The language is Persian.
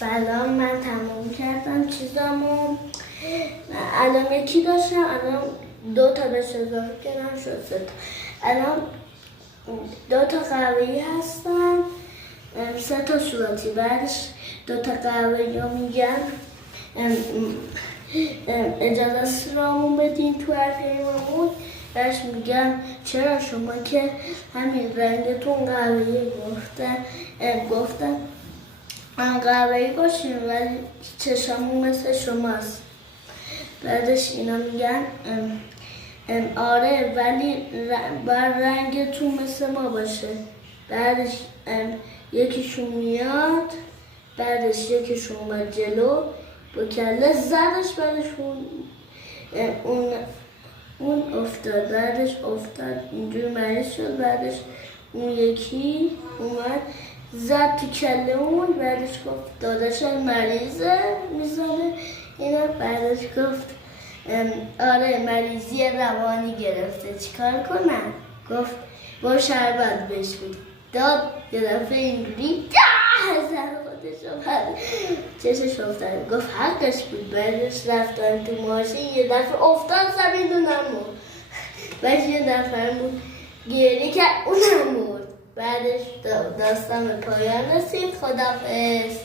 سلام، من تموم کردم چیزامو. الان یکی داشتم، الان 2 تا بهش اضافه کردم شد 3 تا. الان 2 تا قهوه‌ای هستن، 3 تا صورتی. بعدش 2 تا قهوه‌ای رو میگن اجازه سرامون بدین تو حرفیمون. بعدش میگم چرا شما که همین رنگتون قهوه‌ای گفتن من قهوه‌ای باشیم ولی چشمون مثل شماست. بعدش اینا میگن آره ولی باید رنگتون مثل ما باشه. بعدش یکیشون میاد، بعدش یکیشون اومد جلو با کله زدش، بعدش اون افتاد، بعدش افتاد اینجور مریض شد. بعدش اون یکی اومد زد تو کله اون، بعدش گفت داداشم مریضه میزنه اینا. بعدش گفت آره مریضی روانی گرفته، چیکار کنم؟ گفت با شربت بهش بید. داد یه دفعه اینجوری زد خودش چشش افتاد. گفت حقش بود. بعدش رفتن تو ماشین، یه دفعه افتاد زمین و نمورد. بعدش یه دفعه بود گریه کرد اونم مرد. بعدش داستان به پایان رسید. خداحافظ.